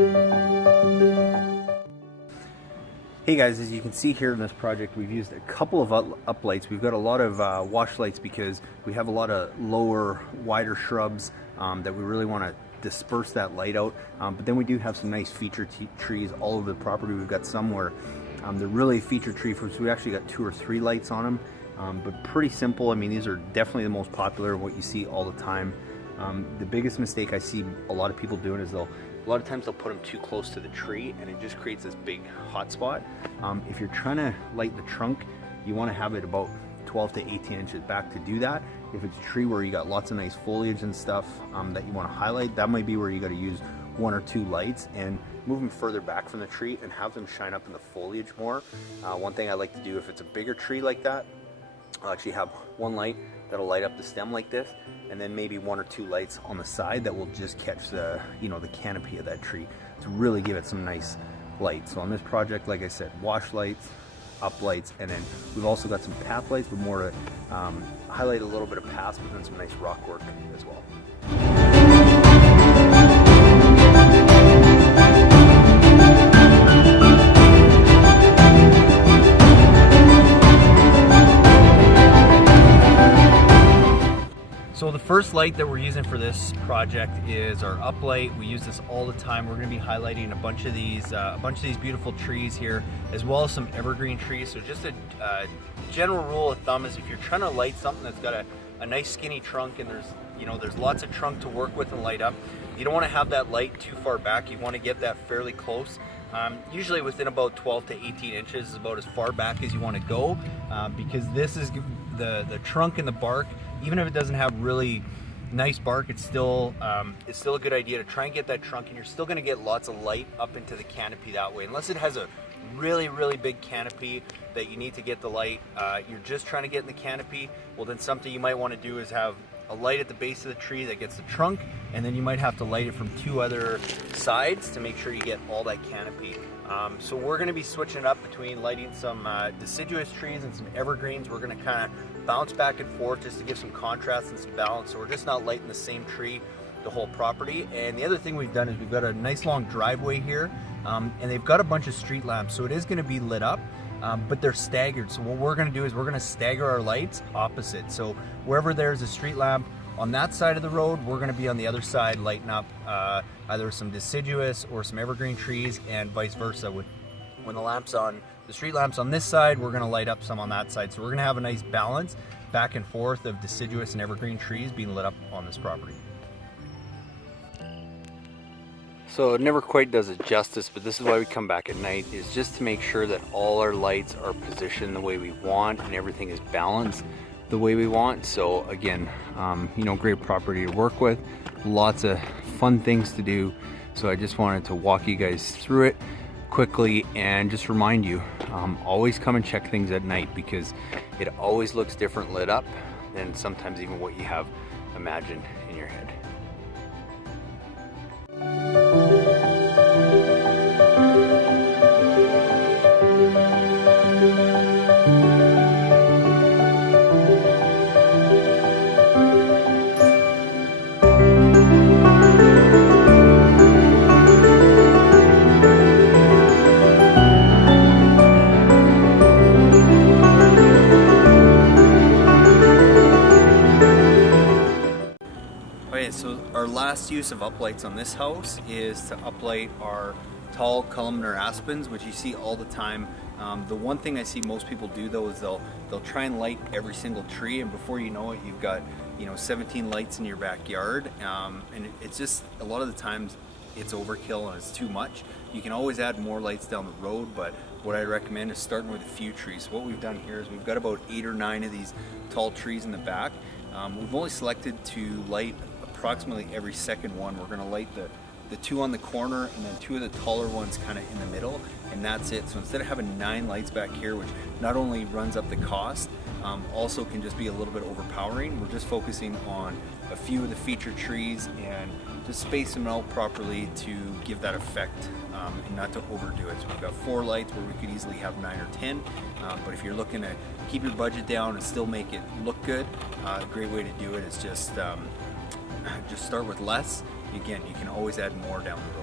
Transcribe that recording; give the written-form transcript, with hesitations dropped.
Hey guys, as you can see here in this project, we've used a couple of up lights. We've got a lot of wash lights because we have a lot of lower, wider shrubs that we really want to disperse that light out. But then we do have some nice feature trees all over the property. We've got some where they're really feature tree fruits. We actually got 2 or 3 lights on them, but pretty simple. I mean, these are definitely the most popular, what you see all the time. The biggest mistake I see a lot of people doing is a lot of times they'll put them too close to the tree and it just creates this big hot spot. If you're trying to light the trunk, you want to have it about 12 to 18 inches back to do that. If it's a tree where you got lots of nice foliage and stuff that you want to highlight, that might be where you got to use 1 or 2 lights and move them further back from the tree and have them shine up in the foliage more. One thing I like to do if it's a bigger tree like that, I'll actually have 1 light that'll light up the stem like this, and then maybe 1 or 2 lights on the side that will just catch the, the canopy of that tree to really give it some nice light. So on this project, like I said, wash lights, up lights, and then we've also got some path lights, but more to highlight a little bit of paths, but then some nice rock work as well. So the first light that we're using for this project is our up light. We use this all the time. We're going to be highlighting a bunch of these beautiful trees here, as well as some evergreen trees. So just a general rule of thumb is if you're trying to light something that's got a nice skinny trunk and there's lots of trunk to work with and light up, you don't want to have that light too far back. You want to get that fairly close. Usually within about 12 to 18 inches is about as far back as you want to go, because this is the trunk and the bark. Even if it doesn't have really nice bark, it's still a good idea to try and get that trunk, and you're still going to get lots of light up into the canopy that way. Unless it has a really big canopy that you need to get the light, you're just trying to get in the canopy, well then something you might want to do is have a light at the base of the tree that gets the trunk, and then you might have to light it from 2 other sides to make sure you get all that canopy. So we're going to be switching it up between lighting some deciduous trees and some evergreens. We're going to kind of bounce back and forth just to give some contrast and some balance, so we're just not lighting the same tree the whole property. And the other thing we've done is we've got a nice long driveway here, and they've got a bunch of street lamps, so it is going to be lit up, but they're staggered. So what we're going to do is we're going to stagger our lights opposite. So wherever there's a street lamp on that side of the road, we're going to be on the other side lighting up either some deciduous or some evergreen trees, and vice versa. When the street lamps on this side, we're going to light up some on that side. So we're going to have a nice balance back and forth of deciduous and evergreen trees being lit up on this property. So it never quite does it justice, but this is why we come back at night, is just to make sure that all our lights are positioned the way we want and everything is balanced the way we want. So again, great property to work with, lots of fun things to do. So I just wanted to walk you guys through it quickly and just remind you, always come and check things at night, because it always looks different lit up than sometimes even what you have imagined in your head. So our last use of uplights on this house is to uplight our tall columnar aspens, which you see all the time. The one thing I see most people do though is they'll try and light every single tree, and before you know it, you've got 17 lights in your backyard, and it's just a lot of the times it's overkill and it's too much. You can always add more lights down the road, but what I recommend is starting with a few trees. So what we've done here is we've got about 8 or 9 of these tall trees in the back. We've only selected to light approximately every second one. We're going to light the 2 on the corner and then 2 of the taller ones kind of in the middle, and that's it. So instead of having 9 lights back here, which not only runs up the cost, also can just be a little bit overpowering, we're just focusing on a few of the featured trees and just space them out properly to give that effect and not to overdo it. So we've got 4 lights where we could easily have 9 or 10, but if you're looking to keep your budget down and still make it look good, a great way to do it is just start with less. Again, you can always add more down the road.